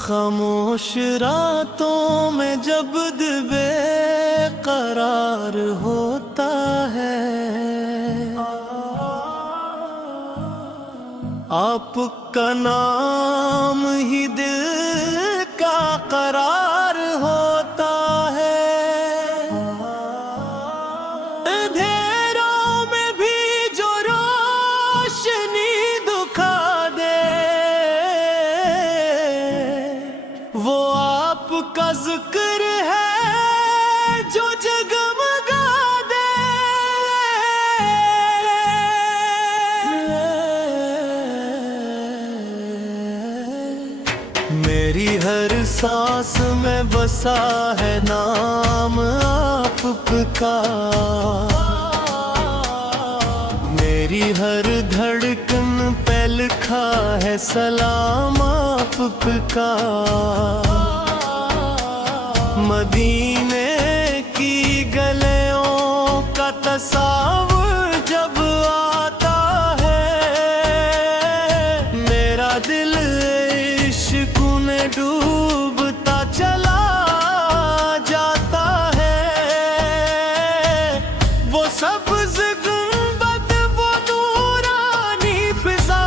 खामोश रातों में जब दिल बेकरार होता है, आपका नाम ही दिल का करार होता है। अंधेरों में भी जो रोशनी दिखा दे, वो आपका जिक्र है जो जगमगा दे। मेरी हर सांस में बसा है नाम आपका, मेरी हर धड़कन पे लिखा है सलाम आपका। मदीने की गलियों का तस्वीर जब आता है, मेरा दिल इश्क में डूबता चला जाता है। वो सब्ज़ गुंबद, वो नूरानी फिज़ा,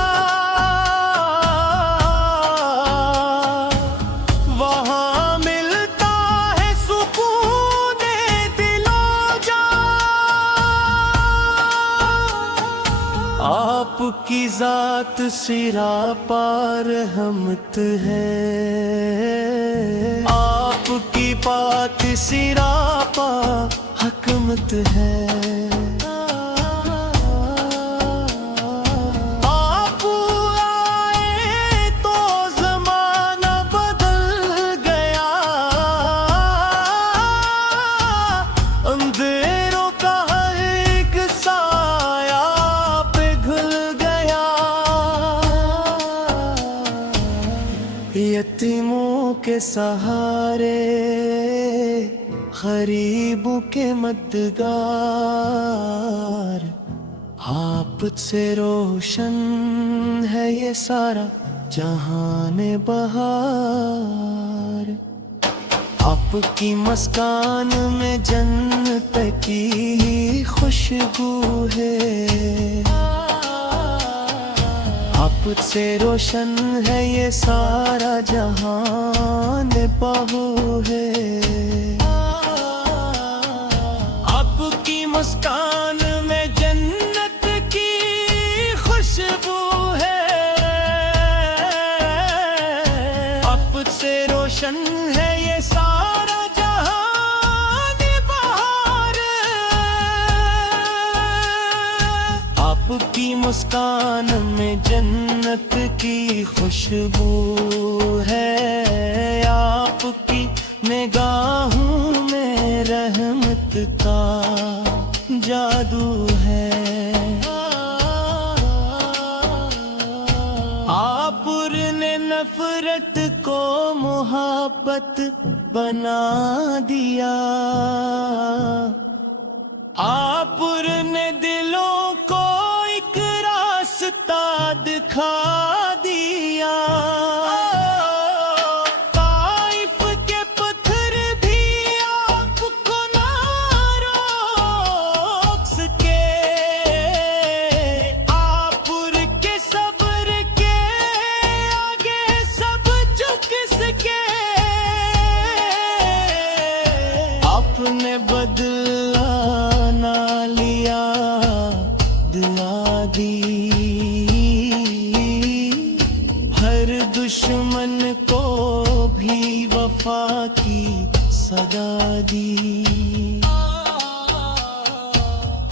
वहाँ मिलता है सुकून दिलो जान। आपकी ज़ात सिरा पार रहमत है, आपकी बात सिरा पा हकमत है। आप आए तो ज़माना बदल गया, अंधेरों का हर एक साया पिघल गया। यतीमों के सहारे, गरीबों के मददगार, आप से रोशन है ये सारा जहान बहार। आपकी मस्कान में जन्नत की खुशबू है, आप से रोशन है ये सारा जहान बहू है। आपकी मुस्कान में जन्नत की खुशबू है, आप से रोशन है ये सारा जहान बहार। आपकी मुस्कान में जन्नत की खुशबू है, आपकी निगाहों में रहमत का जादू है। आपने नफरत को मोहब्बत बना दिया, आपने दिलों को एक रास्ता दिखा दिया। ताइफ के पत्थर भी आपको ना रोक सके, आपके सब्र के आगे सब झुक सके। आपने बदला ना लिया, दुआ दी, हर दुश्मन को भी वफा की सदा दी।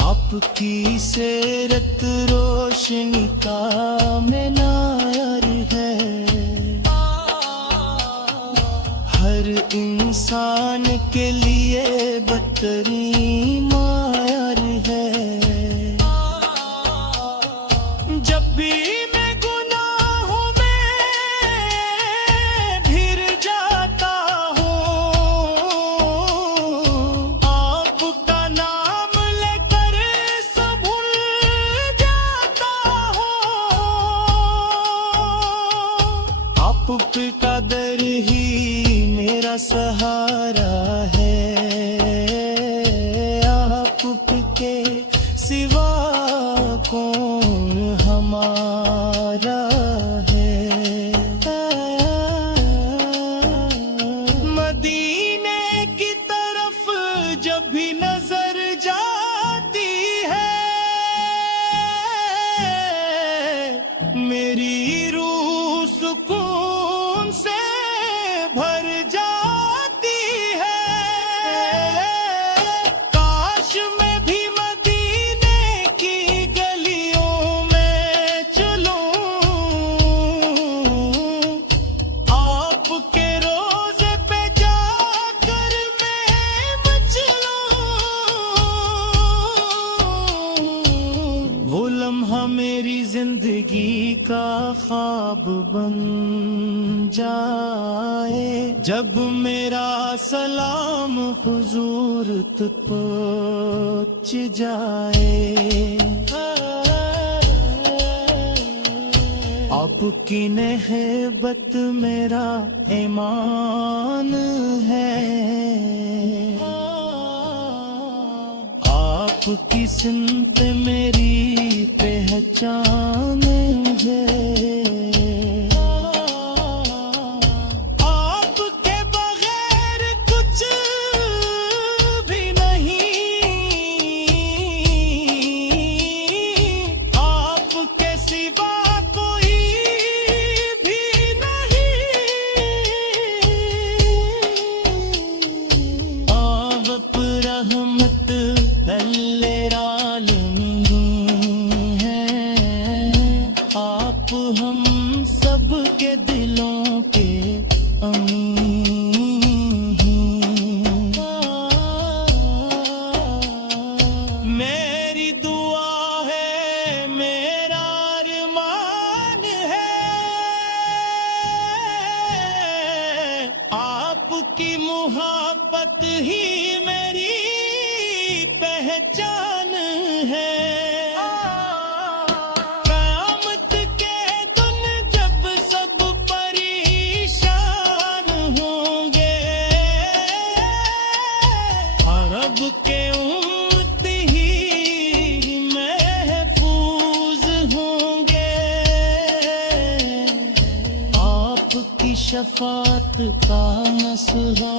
आपकी सीरत रोशनी का मीनार है, हर इंसान के लिए बदतरीन मायार है। जब भी मैं गुनाहों में घिर जाता हूँ, आप जब भी नजर जाती है, मेरी रूह सुकून से भर जाती है। काश मैं भी मदीने की गलियों में चलूं, आपके रोज़े पे जाकर मैं मचलूं। वो लम्हा मेरी जिंदगी का ख्वाब बन जाए, जब मेरा सलाम हुजूर तुझ पहुंच जाए। आपकी नेहबत मेरा ईमान है, आपकी सिमत मेरी पहचान है। आपके बगैर कुछ भी नहीं, आपके सिवा कोई भी नहीं। आप रहमत आप हम सब के दिलों के अमीन। मेरी दुआ है, मेरा अरमान है, आपकी मुहब्बत ही मेरी पहचान है। रब के उम्मत ही महफूज होंगे, आपकी शफाअत का मसला